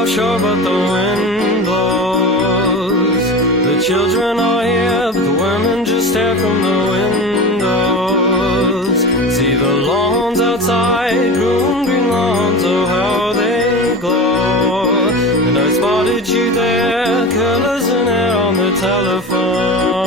offshore, but the wind blows. The children are here, but the women just stare from the windows. See the lawns outside, green lawns, oh how they glow. And I spotted you there, colors in air on the telephone.